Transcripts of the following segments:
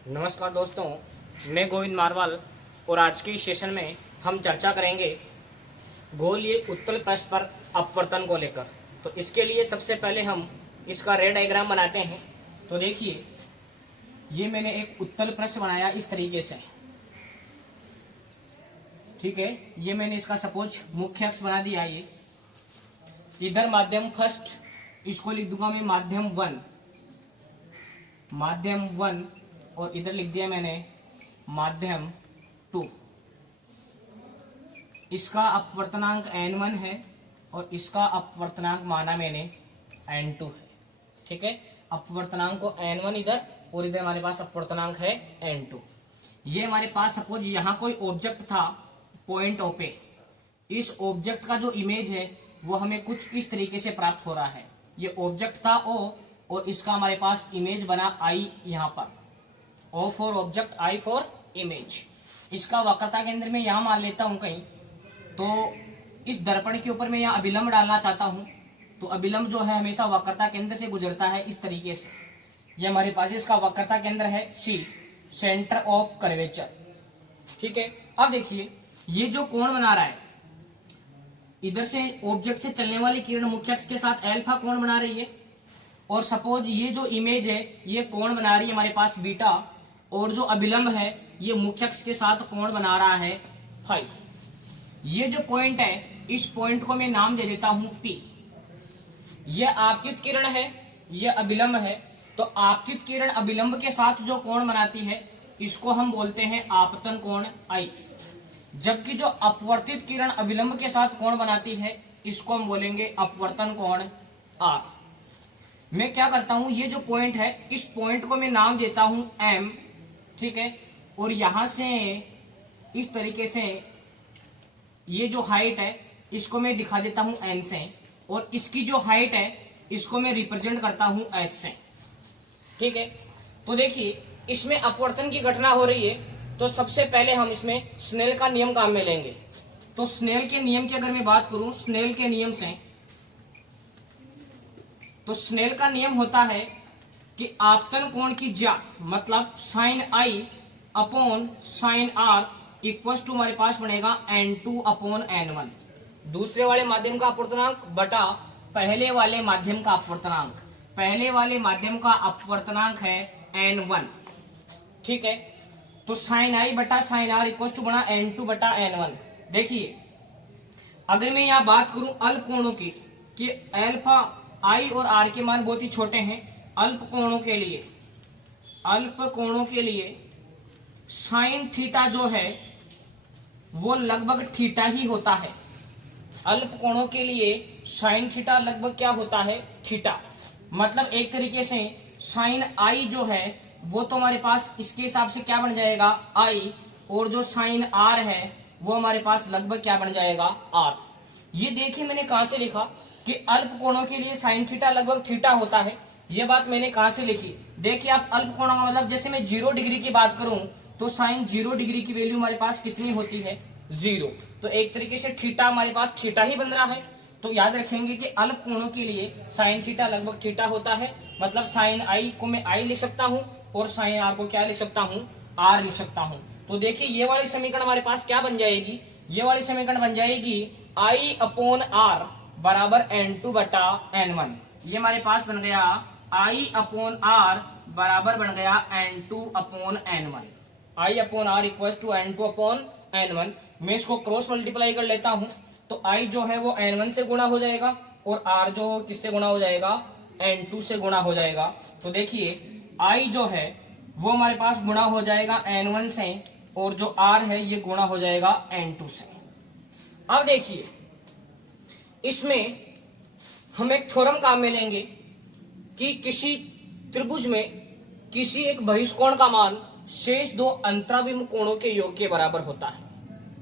नमस्कार दोस्तों, मैं गोविंद मारवाल और आज के इस सेशन में हम चर्चा करेंगे गोलीय उत्तल पृष्ठ पर अपवर्तन को लेकर। तो इसके लिए सबसे पहले हम इसका रे डायग्राम बनाते हैं। तो देखिए, ये मैंने एक उत्तल पृष्ठ बनाया इस तरीके से, ठीक है। ये मैंने इसका सपोज मुख्य अक्ष बना दिया। ये इधर माध्यम फर्स्ट, इसको लिख दूंगा मैं माध्यम वन, और इधर लिख दिया मैंने माध्यम 2। इसका अपवर्तनांक n1 है और इसका अपवर्तनांक माना मैंने n2 है, ठीक है। अपवर्तनांक को n1 इधर और इधर हमारे पास अपवर्तनांक है n2। ये हमारे पास सपोज यहाँ कोई ऑब्जेक्ट था पॉइंट ओ पे, इस ऑब्जेक्ट का जो इमेज है वो हमें कुछ इस तरीके से प्राप्त हो रहा है। ये ऑब्जेक्ट था O और इसका हमारे पास इमेज बना I, यहाँ पर O for object, I for image. इसका वक्रता केंद्र में यहाँ मान लेता हूँ कहीं, तो इस दर्पण के ऊपर मैं यहाँ अभिलंब डालना चाहता हूँ। तो अभिलंब जो है हमेशा वक्रता केंद्र से गुजरता है इस तरीके से। ये हमारे पास इसका वक्रता केंद्र है C, सेंटर ऑफ कर्वेचर, ठीक है। अब देखिए, ये जो कोण बना रहा है, इधर से ऑब्जेक्ट से चलने वाली किरण मुख्य अक्ष के साथ अल्फा कोण बना रही है, और सपोज ये जो इमेज है ये कोण बना रही है हमारे पास बीटा, और जो अभिलंब है ये मुख्य अक्ष के साथ कोण बना रहा है फाई। ये जो पॉइंट है, इस पॉइंट को मैं नाम दे देता हूं P। ये आपतित किरण है, ये अभिलंब है। तो आपतित किरण अभिलंब के साथ जो कोण बनाती है इसको हम बोलते हैं आपतन कोण I, जबकि जो अपवर्तित किरण अभिलंब के साथ कोण बनाती है इसको हम बोलेंगे अपवर्तन कोण R। मैं क्या करता हूं, ये जो पॉइंट है इस पॉइंट को मैं नाम देता हूं M, ठीक है। और यहां से इस तरीके से ये जो हाइट है इसको मैं दिखा देता हूं N से, और इसकी जो हाइट है इसको मैं रिप्रेजेंट करता हूं H से, ठीक है। तो देखिए, इसमें अपवर्तन की घटना हो रही है, तो सबसे पहले हम इसमें स्नेल का नियम काम में लेंगे। तो स्नेल के नियम की अगर मैं बात करूं, स्नेल के नियम से, तो स्नेल का नियम होता है कि आपतन कोण की ज्या मतलब sine I upon sine R equal to हमारे पास बनेगा N2 अपॉन N1। दूसरे वाले माध्यम का अपवर्तनांक बटा पहले वाले माध्यम का अपवर्तनांक। पहले वाले माध्यम का अपवर्तनांक है N1, ठीक है। तो साइन I बटा साइन R इक्वल टू बना N2 बटा N1। देखिए, अगर मैं यहाँ बात करूं अल्प कोणों की, कि अल्फा I और R के मान बहुत ही छोटे हैं, अल्प कोणों के लिए साइन थीटा जो है वो लगभग थीटा ही होता है। अल्प कोणों के लिए साइन थीटा लगभग क्या होता है, थीटा। मतलब एक तरीके से साइन I जो है वो तो हमारे पास इसके हिसाब से क्या बन जाएगा I, और जो साइन R है वो हमारे पास लगभग क्या बन जाएगा R। ये देखिए, मैंने कहां से लिखा कि अल्प कोणों के लिए साइन थीटा लगभग थीटा होता है। ये बात मैंने कहां से लिखी, देखिए आप, अल्प कोणों का मतलब जैसे मैं 0 डिग्री की बात करूं तो साइन 0 डिग्री की वैल्यू हमारे पास कितनी होती है, 0। तो एक तरीके से थीटा हमारे पास थीटा ही बन रहा है। तो याद रखेंगे कि अल्प कोणों के लिए साइन थीटा लगभग थीटा होता है। मतलब साइन I को मैं I लिख सकता हूं और साइन R को क्या लिख सकता हूं, R लिख सकता हूं। तो देखिए, ये वाली समीकरण हमारे पास क्या बन जाएगी, ये वाली समीकरण बन जाएगी I अपॉन R बराबर N2 बटा N1। ये हमारे पास बन गया I अपॉन R बराबर बन गया N2 upon N1। I upon R equal to N2 upon N1। मैं इसको क्रॉस मल्टीप्लाई कर लेता हूं, तो I जो है वो N1 से गुणा हो जाएगा और R जो किससे गुणा हो जाएगा, N2 से गुणा हो जाएगा। तो देखिए, I जो है वो हमारे पास गुणा हो जाएगा N1 से, और जो R है ये गुणा हो जाएगा N2 से। अब देखिए, इसमें हम एक थ्योरम काम में लेंगे कि किसी त्रिभुज में किसी एक बहिष्कोण का मान शेष दो अंतराभिमुख कोणों के योग के बराबर होता है।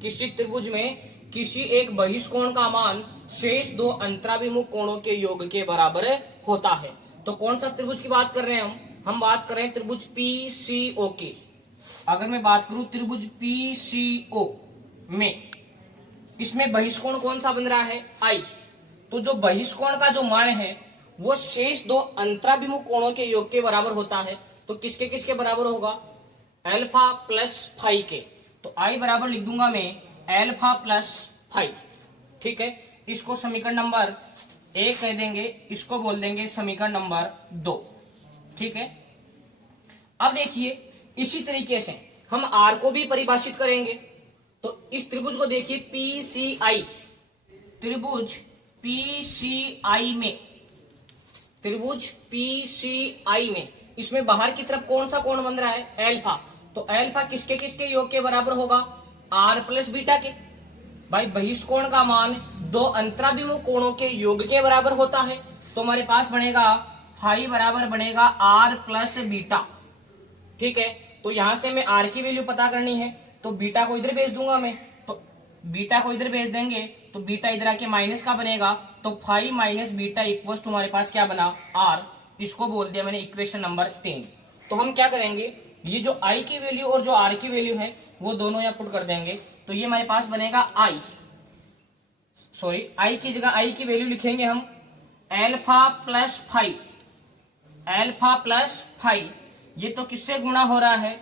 किसी त्रिभुज में किसी एक बहिष्कोण का मान शेष दो अंतराभिमुख कोणों के योग के बराबर होता है। तो कौन सा त्रिभुज की बात कर रहे हैं हम बात कर रहे हैं त्रिभुज PCO की। अगर मैं बात करूं त्रिभुज PCO में, इसमें बहिष्कोण कौन सा बन रहा है, I। तो जो बहिष्कोण का जो मान है वो शेष दो अंतराभिमुख कोणों के योग के बराबर होता है। तो किसके किसके बराबर होगा, अल्फा प्लस फाई के। तो आई बराबर लिख दूंगा मैं अल्फा प्लस फाई। ठीक है, इसको समीकरण नंबर 1 कह देंगे, इसको बोल देंगे समीकरण नंबर 2। ठीक है, अब देखिए इसी तरीके से हम आर को भी परिभाषित करेंगे। तो इस त्रिभुज को देखिए पीसीआई, त्रिभुज पीसीआई में, त्रिभुज पीसीआई में इसमें बाहर की तरफ कौन सा कोण बन रहा है? अल्फा। तो अल्फा किसके किसके योग के बराबर होगा? आर प्लस बीटा के। भाई बहिष्कोण का मान दो अंतराभिमुख कोणों के योग के बराबर होता है। तो हमारे पास बनेगा फाई बराबर बनेगा आर प्लस बीटा। ठीक है, तो यहां से मैं आर की वैल्यू पता करनी है, तो बीटा को इधर भेज दूंगा मैं। तो बीटा को इधर भेज देंगे तो बीटा इधर आके माइनस का बनेगा। तो phi minus beta equal to हमारे पास क्या बना? आर। इसको बोल दिया मैंने इक्वेशन नंबर 3। तो हम क्या करेंगे, ये जो आई की वैल्यू और जो आर की वैल्यू है वो दोनों यहाँ पुट कर देंगे। तो ये हमारे पास बनेगा आई, सॉरी आई की जगह आई की वैल्यू लिखेंगे हम alpha plus phi, alpha plus phi. ये तो किससे गुणा हो रहा है?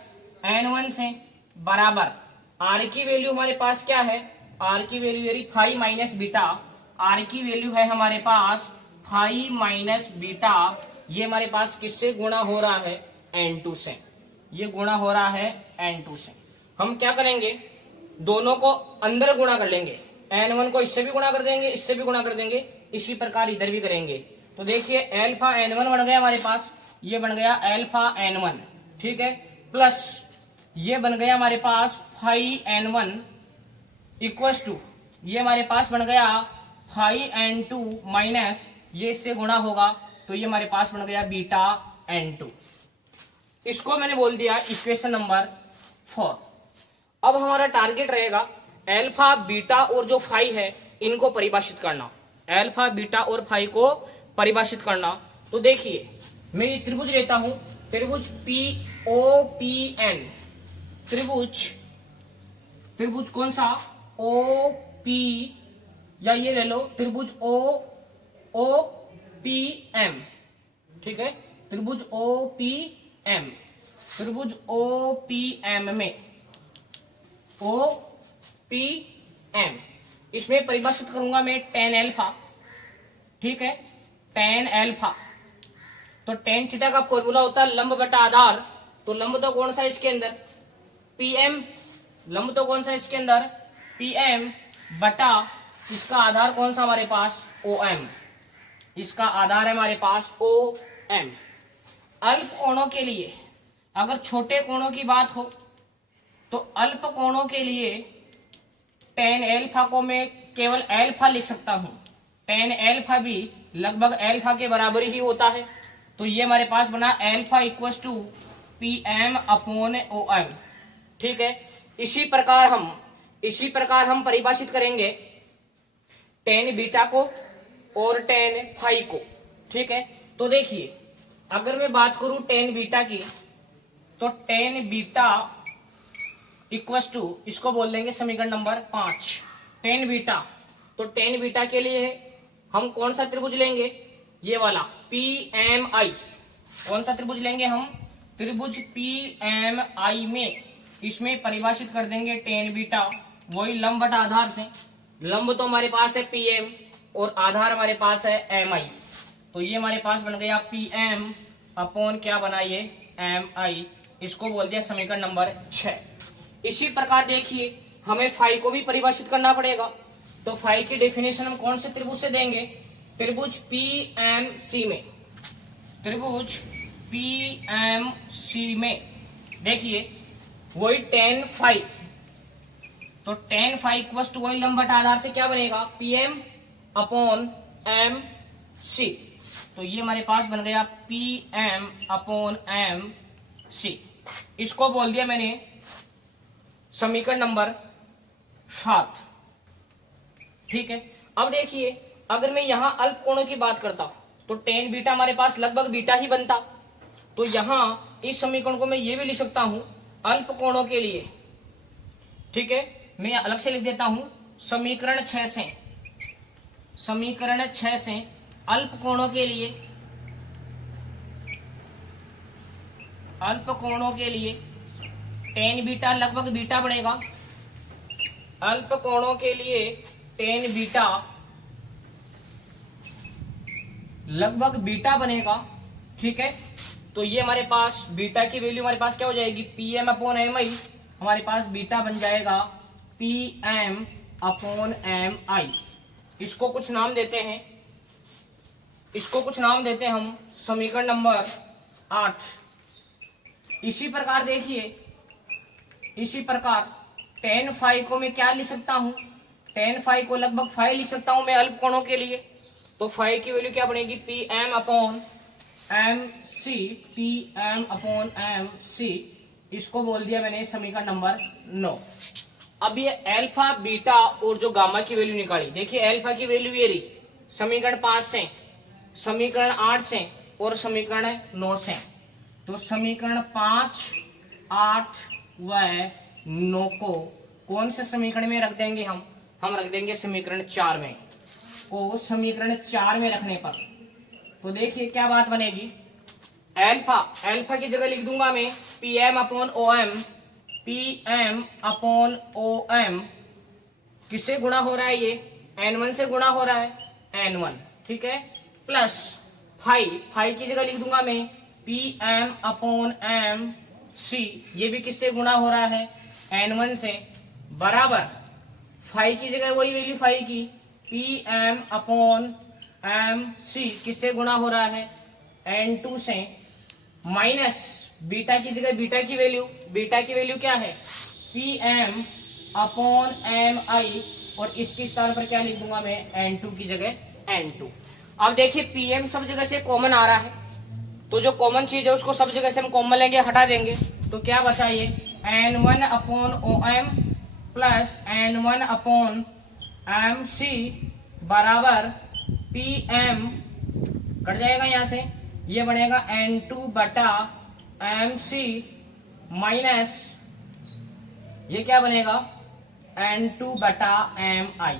n1 से, बराबर आर की वैल्यू हमारे पास क्या है? आर की वैल्यू यानी फाई माइनस बीटा। आर की वैल्यू है हमारे पास फाई माइनस बीटा। ये हमारे पास किससे गुणा हो रहा है? n2 से। ये गुणा हो रहा है n2 से। हम क्या करेंगे, दोनों को अंदर गुणा कर लेंगे। n1 को इससे भी गुणा कर देंगे, इससे भी गुणा कर देंगे, इसी प्रकार इधर भी करेंगे। तो देखिए एल्फा n1 बन गया हमारे पास, ये बन गया एल्फा n1। ठीक है, प्लस ये बन गया हमारे पास फाई n1 इक्वल्स टू ये हमारे पास बन गया फाई n2 माइनस ये इससे गुणा होगा तो ये हमारे पास बन गया बीटा n2। इसको मैंने बोल दिया इक्वेशन नंबर 4। अब हमारा टारगेट रहेगा अल्फा बीटा और जो फाई है इनको परिभाषित करना, अल्फा बीटा और फाई को परिभाषित करना। तो देखिए मैं ये त्रिभुज लेता हूं, त्रिभुज पी ओ पी एन, त्रिभुज, त्रिभुज कौन सा? ओ पी, या ये ले लो त्रिभुज ओ पी एम। ठीक है, त्रिभुज ओ पी एम, त्रिभुज ओ पी एम में, ओ पी एम, इसमें परिभाषित करूंगा मैं टेन एल्फा। ठीक है, टेन एल्फा। तो टेन थीटा का फॉर्मूला होता है लंब बटा आधार। तो लंब तो कौन सा है इसके अंदर? पीएम। लंब तो कौन सा है इसके अंदर? पीएम बटा इसका आधार कौन सा हमारे पास? ओएम। इसका आधार है हमारे पास ओएम। अल्प कोणों के लिए, अगर छोटे कोणों की बात हो तो अल्प कोणों के लिए टेन एल्फा को मैं केवल एल्फा लिख सकता हूं। टेन एल्फा भी लगभग एल्फा के बराबर ही होता है। तो ये हमारे पास बना alpha equals to P M upon O M. ठीक है, इसी प्रकार हम परिभाषित करेंगे टेन बीटा को और टेन फाई को। ठीक है, तो देखिए अगर मैं बात करूं टेन बीटा की, तो टेन बीटा इक्वल्स टू इसको बोल देंगे समीकरण नंबर 5। टेन बीटा, तो टेन बीटा के लिए हम कौन सा त्रिभुज लेंगे? ये वाला पी एम आई। कौन सा त्रिभुज लेंगे हम? त्रिभुज पी एम आई में इसमें परिभाषित कर देंगे टेन बीटा, वही लंब बटा आधार से। लंब तो हमारे पास है पी एम और आधार हमारे पास है एम आई। तो ये हमारे पास बन गया पी एम अपॉन क्या बना ये एम आई। इसको बोल दिया समीकरण नंबर 6। इसी प्रकार देखिए हमें फाई को भी परिभाषित करना पड़ेगा। तो फाई की डेफिनेशन हम कौन से त्रिभुज से देंगे? त्रिभुज पी एम सी में, त्रिभुज पी एम सी में देखिए वही टेन फाई। तो टेन फाई इक्वल्स टू वही लंब बटा आधार से क्या बनेगा? P M upon M C. तो ये हमारे पास बन गया P M upon M C. इसको बोल दिया मैंने समीकरण नंबर 7। ठीक है, अब देखिए अगर मैं यहां अल्प कोणों की बात करता तो टेन बीटा हमारे पास लगभग बीटा ही बनता। तो यहां इस समीकरण को मैं ये भी लिख सकता हूं अल्प कोणों के लिए। ठीक है, मैं अलग से लिख देता हूं समीकरण 6 से, समीकरण 6 से अल्प कोणों के लिए, अल्प कोणों के लिए टेन बीटा लगभग बीटा बनेगा, अल्प कोणों के लिए टेन बीटा लगभग बीटा बनेगा। ठीक है, तो ये हमारे पास बीटा की वैल्यू हमारे पास क्या हो जाएगी, पी एम अपॉन एम आई, हमारे पास बीटा बन जाएगा पी एम अपॉन एम आई। इसको कुछ नाम देते हैं, इसको कुछ नाम देते हैं हम समीकरण नंबर 8। इसी प्रकार देखिए, इसी प्रकार टेन फाई को मैं क्या लिख सकता हूं, टेन फाई को लगभग फाई लिख सकता हूं मैं अल्प कोणों के लिए। तो फाई की वैल्यू क्या बनेगी, P M upon M C, P M upon M C, इसको बोल दिया मैंने समीकरण नंबर 9। अब ये अल्फा बीटा और जो गामा की वैल्यू निकाली, देखिए अल्फा की वैल्यू ये रही समीकरण 5 से, समीकरण 8 से और समीकरण 9 से। तो समीकरण 5, 8 व 9 को कौन से समीकरण में रख देंगे हम रख देंगे समीकरण 4 में। को समीकरण 4 में रखने पर तो देखिए क्या बात बनेगी, अल्फा की जगह लिख दूंगा मैं P M upon O M, P M upon O M किससे गुणा हो रहा है, ये n1 से गुणा हो रहा है n1। ठीक है, प्लस फाई की जगह लिख दूंगा मैं P M upon M C, ये भी किससे गुणा हो रहा है n1 से, बराबर फाई की जगह वही वैल्यू फाई की P M upon M C किससे गुणा हो रहा है n2 से, माइनस बीटा की जगह बीटा की वैल्यू क्या है पी एम अपॉन एम आई, और इसके स्थान पर क्या लिख दूंगा मैं n2 की जगह n2। अब देखिए पी एम सब जगह से कॉमन आ रहा है, तो जो कॉमन चीज है उसको सब जगह से हम कॉमन लेंगे, हटा देंगे, तो क्या बचा ये n1 upon O M plus n1 upon M C बराबर पी एम, कट जाएगा यहां से, ये बनेगा n2 बटा एम सी माइनस ये क्या बनेगा n2 बटा एम आई।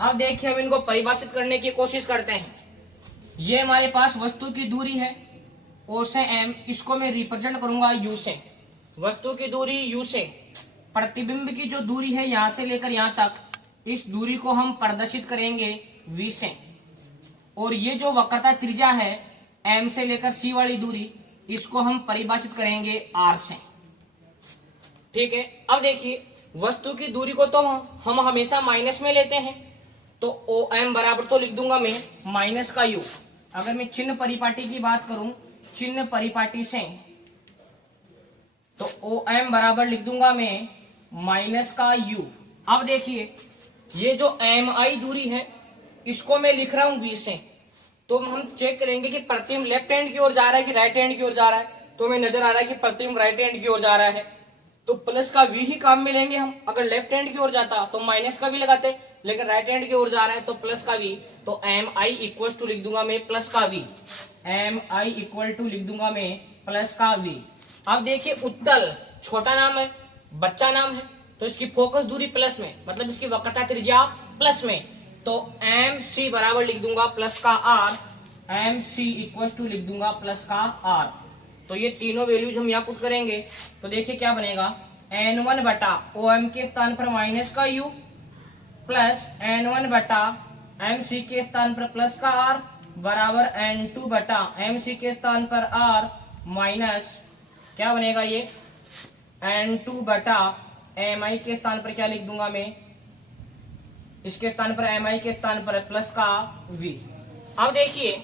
अब देखिए हम इनको परिभाषित करने की कोशिश करते हैं। ये हमारे पास वस्तु की दूरी है O से M, इसको मैं रिप्रेजेंट करूंगा U से, वस्तु की दूरी U से, प्रतिबिंब की जो दूरी है यहां से लेकर यहां तक, इस दूरी को हम प्रदर्शित करेंगे V से, और ये जो वक्रता त्रिज्या है M से लेकर C वाली दूरी, इसको हम परिभाषित करेंगे R से। ठीक है, अब देखिए वस्तु की दूरी को तो हम हमेशा माइनस में लेते हैं, तो OM बराबर तो लिख दूंगा मैं माइनस का U। अगर मैं चिन्ह परिपाटी की बात करूं, चिन्ह परिपाटी से, तो OM बराबर लिख दूंगा मैं माइनस का U। अब देखिए ये जो MI दूरी है इसको मैं लिख रहा हूं V से, तो हम चेक करेंगे कि प्रतिबिंब लेफ्ट हैंड की ओर जा रहा है कि राइट हैंड की ओर जा रहा है, तो हमें नजर आ रहा है कि प्रतिबिंब राइट हैंड की ओर जा रहा है, तो प्लस का V ही काम में लेंगे हम। अगर लेफ्ट हैंड की ओर जाता तो माइनस का V लगाते, लेकिन राइट हैंड की ओर जा रहा है तो प्लस का V, तो MI इक्वल टू लिख दूंगा मैं प्लस का V, MI इक्वल टू लिख दूंगा मैं प्लस का V। अब देखिए उत्तल छोटा नाम है, बच्चा नाम है, तो इसकी फोकस दूरी प्लस में, मतलब इसकी वक्रता त्रिज्या प्लस में, तो MC बराबर लिख दूंगा प्लस का R, MC इक्वल टू लिख दूंगा प्लस का R। तो ये तीनों वैल्यूज हम यहाँ पुट करेंगे, तो देखिए क्या बनेगा N1 बटा OM के स्थान पर माइनस का U प्लस N1 बटा MC के स्थान पर प्लस का R बराबर N2 बटा MC के स्थान पर R माइनस क्या बनेगा ये N2 बटा MI के स्थान पर क्या लिख दूंगा मैं, इसके स्थान पर MI के स्थान पर प्लस का V। अब देखिए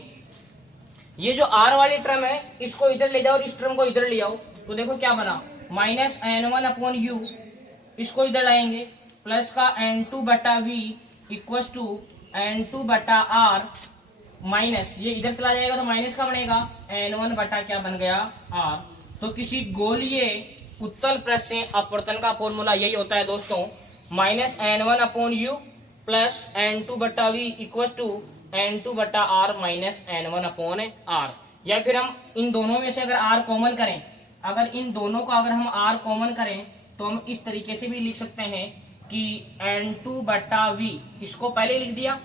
ये जो R वाली टर्म है इसको इधर ले जाओ और इस टर्म को इधर ले आओ, तो देखो क्या बना माइनस N1 अपॉन U, इसको इधर लाएंगे, प्लस का N2 बटा V इक्वल टू N2 बटा R माइनस ये इधर चला जाएगा तो माइनस का बनेगा N1 बटा क्या बन गया R। तो किसी गोलीय उत्तल पृष्ठ से अपवर्तन का फॉर्मूला यही होता है दोस्तों, minus N1 upon U plus N2 बटा V इक्वल टू N2 बटा R minus N1 upon R। या फिर हम इन दोनों में से अगर R कॉमन करें, अगर इन दोनों का अगर हम R कॉमन करें तो हम इस तरीके से भी लिख सकते हैं कि N2 बटा V, इसको पहले लिख दिया,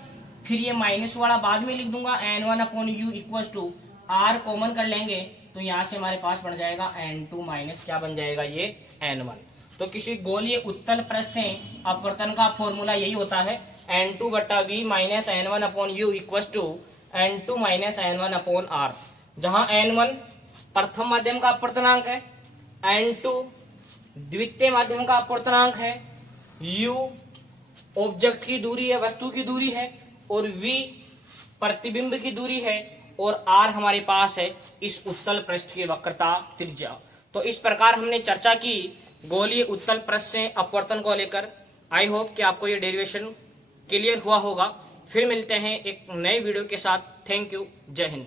फिर ये माइनस वाला बाद में लिख दूंगा, N1 upon U equal to R common कर लेंगे तो यहाँ से हमारे पास बन जाएगा n2 माइनस क्या बन जाएगा ये n1। तो किसी गोलीय उत्तल पृष्ठ से अपवर्तन का फॉर्मूला यही होता है n2 बटा v minus n1 upon U equal to n2 minus n1 upon r, जहाँ n1 प्रथम माध्यम का अपवर्तनांक है, n2 द्वितीय माध्यम का अपवर्तनांक है, u ऑब्जेक्ट की दूरी है, वस्तु की दूरी है, और v प्रतिबिंब की दूरी है, और r हमारे पास है इस उत्तल पृष्ठ की वक्रता त्रिज्या। तो इस प्रकार हमने चर्चा की गोलीय उत्तल पृष्ठ से अपवर्तन को लेकर। आई होप कि आपको ये डेरिवेशन क्लियर हुआ होगा। फिर मिलते हैं एक नए वीडियो के साथ। Thank you. जय हिंद।